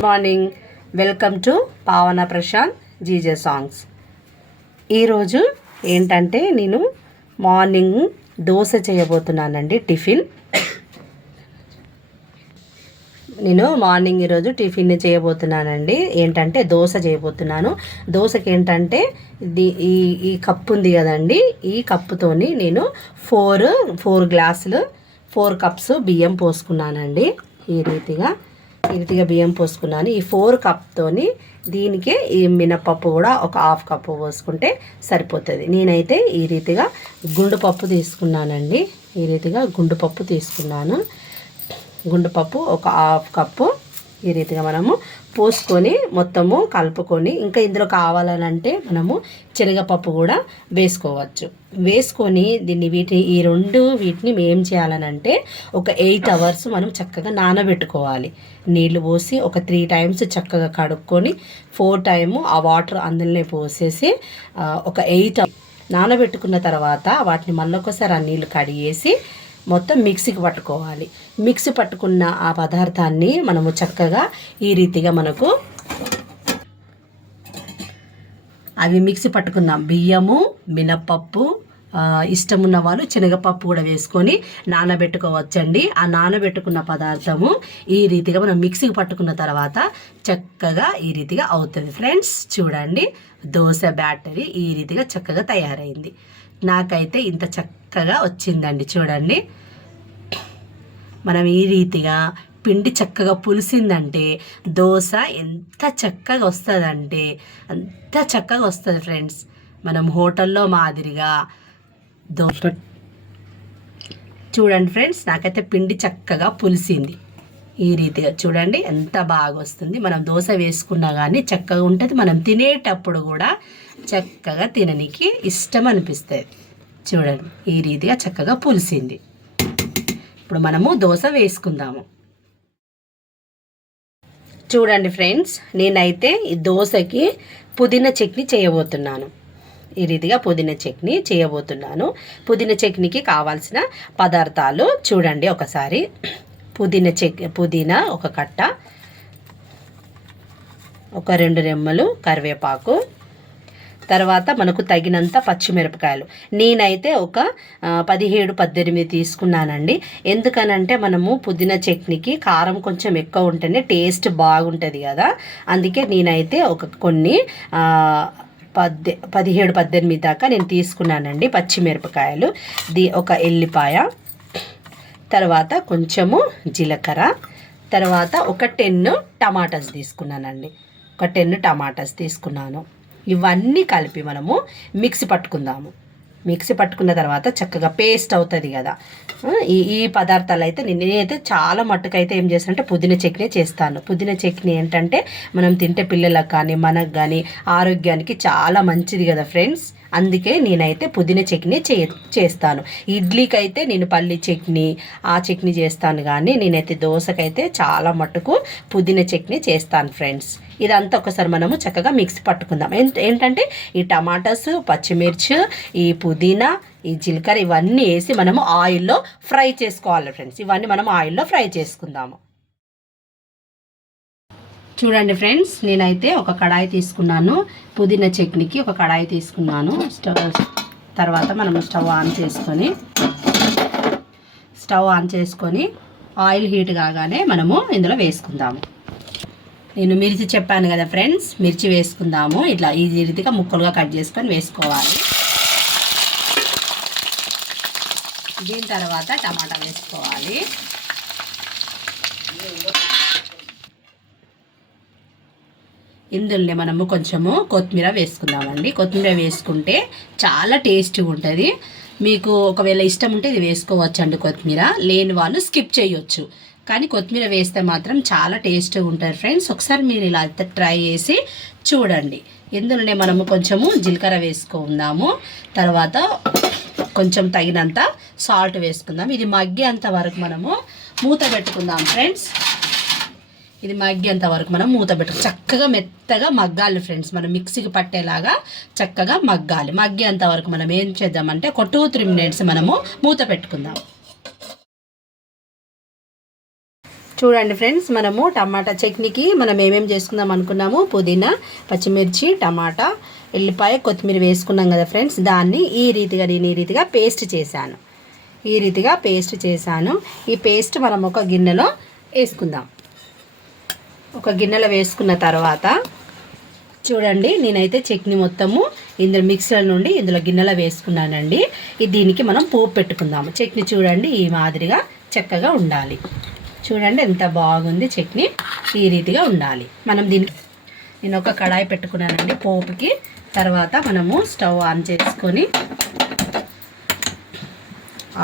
Good morning. Welcome to పావన Prashanth GJ songs. ఈరోజు ఏంటంటే నేను మార్నింగ్ దోశ చేయబోతున్నానండి. ఈరోజు టిఫిన్ చేయబోతున్నానండి. ఏంటంటే దోశ చేయబోతున్నాను. దోశకి ఏంటంటే ఈ కప్పు ఉంది కదండి, ఈ కప్పుతోని నేను 4 కప్స్ బియ్యం పోసుకున్నానండి. ఈ రీతిగా బియ్యం పోసుకున్నాను. ఈ 4 కప్తోని దీనికి ఈ మినపప్పు కూడా ఒక 1/2 కప్పు పోసుకుంటే సరిపోతుంది. నేనైతే ఈ రీతిగా గుండుపప్పు తీసుకున్నానండి. గుండుపప్పు ఒక 1/2 కప్పు ఈ రీతిగా మనము పోసుకొని మొత్తము కలుపుకొని, ఇంకా ఇందులో కావాలనంటే మనము శనగపప్పు కూడా వేసుకొని వీటిని ఏం చేయాలనంటే ఒక 8 అవర్స్ మనం చక్కగా నానబెట్టుకోవాలి. నీళ్లు పోసి ఒక 3 టైమ్స్ చక్కగా కడుక్కొని 4 టైము ఆ వాటర్ అందులోనే పోసేసి ఒక 8 నానబెట్టుకున్న తర్వాత వాటిని మళ్ళొకసారి ఆ నీళ్ళు కడిగేసి మొత్తం మిక్సీకి పట్టుకోవాలి. మిక్సీ పట్టుకున్న ఆ పదార్థాన్ని మనము చక్కగా ఈ రీతిగా అవి మిక్సీ పట్టుకున్నాం. బియ్యము, మినప్పప్పు, ఇష్టమున్న వాళ్ళు శనగపప్పు కూడా వేసుకొని నానబెట్టుకోవచ్చండి. ఆ నానబెట్టుకున్న పదార్థము ఈ రీతిగా మనం మిక్సీకి పట్టుకున్న తర్వాత చక్కగా ఈ రీతిగా అవుతుంది. ఫ్రెండ్స్ చూడండి, దోశ బ్యాటరీ ఈ రీతిగా చక్కగా తయారైంది. నాకైతే ఇంత చక్కగా వచ్చిందండి. చూడండి, మనం ఈ రీతిగా పిండి చక్కగా పులిసిందంటే దోశ ఎంత చక్కగా వస్తుందంటే అంత చక్కగా వస్తుంది ఫ్రెండ్స్. మనం హోటల్లో మాదిరిగా దోశ చూడండి ఫ్రెండ్స్, నాకైతే పిండి చక్కగా పులిసింది. ఈ రీతిగా చూడండి ఎంత బాగా వస్తుంది. మనం దోశ వేసుకున్నా కానీ చక్కగా ఉంటుంది. మనం తినేటప్పుడు కూడా చక్కగా తిననీకి ఇష్టం అనిపిస్తుంది. చూడండి ఈ రీతిగా చక్కగా పులిసింది. ఇప్పుడు మనము దోశ వేసుకుందాము. చూడండి ఫ్రెండ్స్, నేనైతే ఈ దోశకి పుదీనా చట్నీ చేయబోతున్నాను. ఈ రీతిగా పుదీనా చట్నీ చేయబోతున్నాను. పుదీనా చట్నీకి కావాల్సిన పదార్థాలు చూడండి ఒకసారి. పుదీనా ఒక కట్ట, ఒక 2 రెమ్మలు కరివేపాకు, తర్వాత మనకు తగినంత పచ్చిమిరపకాయలు. నేనైతే ఒక 17-18 తీసుకున్నానండి. ఎందుకనంటే మనము పుదీనా చట్నీకి కారం కొంచెం ఎక్కువ ఉంటేనే టేస్ట్ బాగుంటుంది కదా. అందుకే నేనైతే కొన్ని 17-18 దాకా నేను తీసుకున్నానండి పచ్చిమిరపకాయలు. ఒక ఎల్లిపాయ, తర్వాత కొంచెము జీలకర్ర, తర్వాత ఒక 10 టమాటాస్ తీసుకున్నానండి. ఒక 10 టమాటాస్ తీసుకున్నాను. ఇవన్నీ కలిపి మనము మిక్సీ పట్టుకుందాము. మిక్సీ పట్టుకున్న తర్వాత చక్కగా పేస్ట్ అవుతుంది కదా. ఈ పదార్థాలు అయితే నేనైతే చాలా మట్టుకైతే ఏం చేస్తానంటే పుదీనా చట్నీ చేస్తాను. పుదీనా చట్నీ ఏంటంటే మనం తింటే పిల్లలకు కానీ మనకు కానీ ఆరోగ్యానికి చాలా మంచిది కదా ఫ్రెండ్స్. అందుకే నేనైతే పుదీనా చట్నీ చేస్తాను. ఇడ్లీకి అయితే నేను పల్లి చట్నీ ఆ చట్నీ చేస్తాను, కానీ నేనైతే దోశకైతే చాలా మట్టుకు పుదీనా చట్నీ చేస్తాను ఫ్రెండ్స్. ఇదంతా ఒకసారి మనము చక్కగా మిక్సీ పట్టుకుందాం. ఏంటంటే ఈ టమాటాస్, పచ్చిమిర్చి, ఈ పుదీనా, ఈ జీలకర్ర ఇవన్నీ వేసి మనము ఆయిల్లో ఫ్రై చేసుకోవాలి ఫ్రెండ్స్. ఇవన్నీ మనం ఆయిల్లో ఫ్రై చేసుకుందాము. చూడండి ఫ్రెండ్స్, నేనైతే ఒక కడాయి తీసుకున్నాను. పుదీనా చట్నీకి ఒక కడాయి తీసుకున్నాను. తర్వాత మనం స్టవ్ ఆన్ చేసుకొని ఆయిల్ హీట్ కాగానే మనము ఇందులో వేసుకుందాము. నేను మిర్చి చెప్పాను కదా ఫ్రెండ్స్, మిర్చి వేసుకుందాము. ఇట్లా ఈ రీతిగా ముక్కలుగా కట్ చేసుకొని వేసుకోవాలి. దీని తర్వాత టమాటా వేసుకోవాలి. ఇందులోనే మనము కొంచెము కొత్తిమీర వేసుకుందామండి. కొత్తిమీర వేసుకుంటే చాలా టేస్ట్గా ఉంటుంది. మీకు ఒకవేళ ఇష్టం ఉంటే ఇది వేసుకోవచ్చండి. కొత్తిమీర లేని వాళ్ళు స్కిప్ చేయొచ్చు, కానీ కొత్తిమీర వేస్తే మాత్రం చాలా టేస్ట్గా ఉంటుంది ఫ్రెండ్స్. ఒకసారి మీరు ఇలా ట్రై చేసి చూడండి. ఇందులోనే మనము కొంచెము జీలకర్ర వేసుకుందాము. తర్వాత కొంచెం తగినంత సాల్ట్ వేసుకుందాం. ఇది మగ్గేంత వరకు మనము మూత పెట్టుకుందాం ఫ్రెండ్స్. ఇది మగ్గేంత వరకు మనం మూత పెట్టుకు చక్కగా మెత్తగా మగ్గాలి ఫ్రెండ్స్. మనం మిక్సీకి పట్టేలాగా చక్కగా మగ్గాలి. మగ్గేంత వరకు మనం ఏం చేద్దామంటే ఒక 2-3 మినిట్స్ మనము మూత పెట్టుకుందాం. చూడండి ఫ్రెండ్స్, మనము టమాటా చట్నీకి మనం ఏమేమి చేసుకుందాం అనుకున్నాము, పుదీనా, పచ్చిమిర్చి, టమాటా, ఎల్లిపాయ, కొత్తిమీర వేసుకున్నాం కదా ఫ్రెండ్స్. దాన్ని నేను ఈ రీతిగా పేస్ట్ చేశాను. ఈ పేస్ట్ మనం ఒక గిన్నెలో వేసుకుందాం. ఒక గిన్నెలో వేసుకున్న తర్వాత చూడండి, నేనైతే చట్నీ మొత్తము ఇందులో మిక్సర్ నుండి ఇందులో గిన్నెలో వేసుకున్నానండి. దీనికి మనం పోపు పెట్టుకుందాము. చట్నీ చూడండి ఈ మాదిరిగా చక్కగా ఉండాలి. చూడండి ఎంత బాగుంది చట్నీ. ఈ రీతిగా ఉండాలి. మనం దీనికి నేను ఒక కడాయి పెట్టుకున్నానండి పోపుకి. తర్వాత మనము స్టవ్ ఆన్ చేసుకొని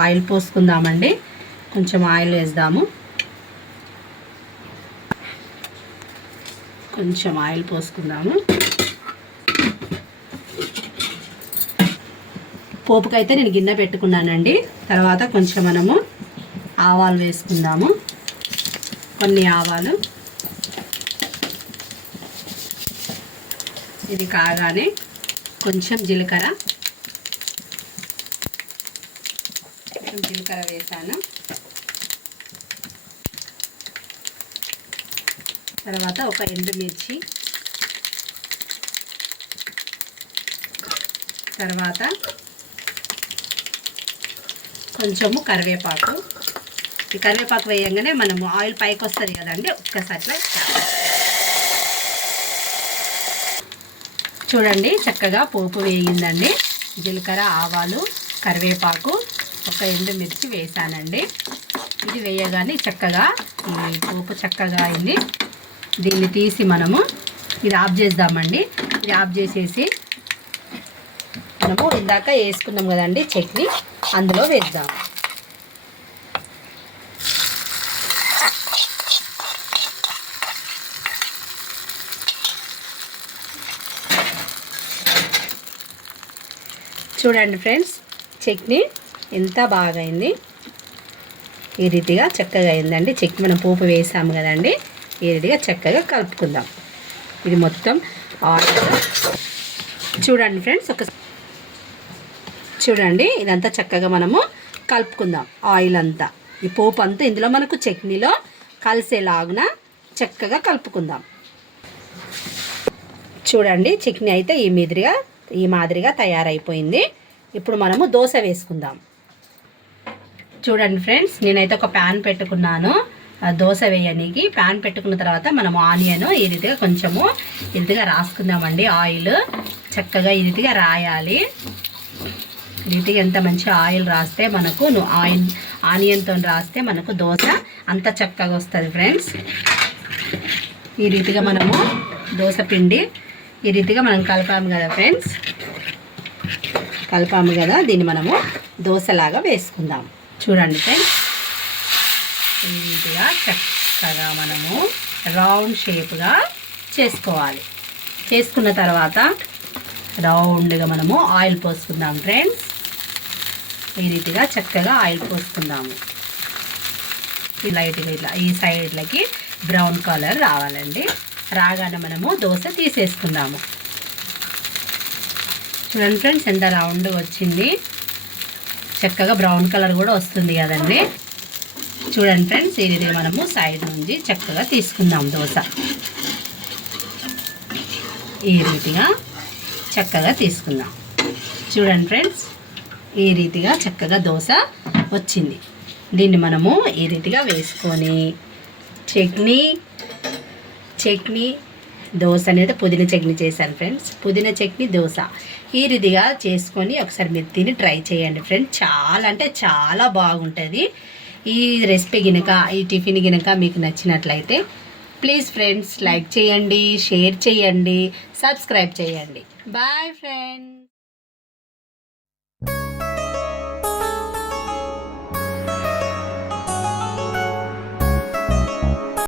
ఆయిల్ పోసుకుందామండి. కొంచెం ఆయిల్ వేద్దాము. కొంచెం ఆయిల్ పోసుకుందాము. పోపుకైతే నేను గిన్నె పెట్టుకున్నానండి. తర్వాత కొంచెం మనము ఆవాలు వేసుకుందాము. కొన్ని ఆవాలు. ఇది కాగానే కొంచెం జీలకర్ర వేసాను. తర్వాత ఒక ఎండుమిర్చి, తర్వాత కొంచెము కరివేపాకు. ఈ కరివేపాకు వేయంగానే మనము ఆయిల్ పైకి వస్తుంది కదండి, ఒక్కసారి చూడండి చక్కగా పోపు వేయిందండి. జీలకర్ర, ఆవాలు, కరివేపాకు, ఒక ఎండుమిర్చి వేసానండి. ఇది వేయగానే చక్కగా ఈ పోపు చక్కగా అయింది. దీన్ని తీసి మనము ఇది ఆఫ్ చేద్దామండి. ఇది ఆఫ్ చేసేసి మనము ఇందాక వేసుకున్నాం కదండి చట్నీ, అందులో వేద్దాం. చూడండి ఫ్రెండ్స్, చట్నీ ఎంత బాగా అయింది. ఈ రీతిగా చక్కగా అయిందండి చట్నీ. మనం పోపు వేసాము కదండి, ఈ రీతిగా చక్కగా కలుపుకుందాం. ఇది మొత్తం ఆయిల్ చూడండి ఫ్రెండ్స్, చూడండి ఇదంతా చక్కగా మనము కలుపుకుందాం. ఆయిల్ అంతా, ఈ పోపు అంతా ఇందులో మనకు చట్నీలో కలిసేలాగున చక్కగా కలుపుకుందాం. చూడండి చట్నీ అయితే ఈ మాదిరిగా తయారైపోయింది. ఇప్పుడు మనము దోశ వేసుకుందాం. చూడండి ఫ్రెండ్స్, నేనైతే ఒక ప్యాన్ పెట్టుకున్నాను దోశ వేయడానికి. ప్యాన్ పెట్టుకున్న తర్వాత మనము ఆనియన్ ఈ రీతిగా కొంచెము ఈ రీతిగా రాసుకుందామండి. ఆయిల్ చక్కగా ఈ రీతిగా రాయాలి. ఈ రీతిగా ఎంత మంచి ఆయిల్ రాస్తే మనకు ఆనియన్తో రాస్తే మనకు దోశ అంత చక్కగా వస్తుంది ఫ్రెండ్స్. ఈ రీతిగా మనము దోశ పిండి ఈ రీతిగా మనం కలిపాము కదా ఫ్రెండ్స్, దీన్ని మనము దోశలాగా వేసుకుందాం. చూడండి ఫ్రెండ్స్, ఈ రీతిగా చక్కగా మనము రౌండ్ షేప్గా చేసుకోవాలి. చేసుకున్న తర్వాత రౌండ్గా మనము ఆయిల్ పోసుకుందాం ఫ్రెండ్స్. ఈ రీతిగా చక్కగా ఆయిల్ పోసుకుందాము. లైట్గా ఇట్లా ఈ సైడ్లకి బ్రౌన్ కలర్ రావాలండి. రాగానే మనము దోశ తీసేసుకుందాము. చూడండి ఫ్రెండ్స్ ఎంత రౌండ్గా వచ్చింది. చక్కగా బ్రౌన్ కలర్ కూడా వస్తుంది కదండి. చూడండి ఫ్రెండ్స్, ఈ రీతిగా మనము సైడ్ నుంచి చక్కగా తీసుకుందాం దోశ. ఈ రీతిగా చక్కగా తీసుకుందాం. చూడండి ఫ్రెండ్స్, ఈ రీతిగా చక్కగా దోశ వచ్చింది. దీన్ని మనము ఈ రీతిగా వేసుకొని చట్నీ దోశ అనేది పుదీనా చట్నీ చేశాను ఫ్రెండ్స్. పుదీనా చట్నీ దోశ ఈ రీతిగా చేసుకొని ఒకసారి మీరు తిని ట్రై చేయండి ఫ్రెండ్స్. చాలా అంటే చాలా బాగుంటుంది. ఈ రెసిపీ గినక, ఈ టిఫిన్ గినక మీకు నచ్చినట్లయితే ప్లీజ్ ఫ్రెండ్స్ లైక్ చేయండి, షేర్ చేయండి, సబ్స్క్రైబ్ చేయండి. Bye friends.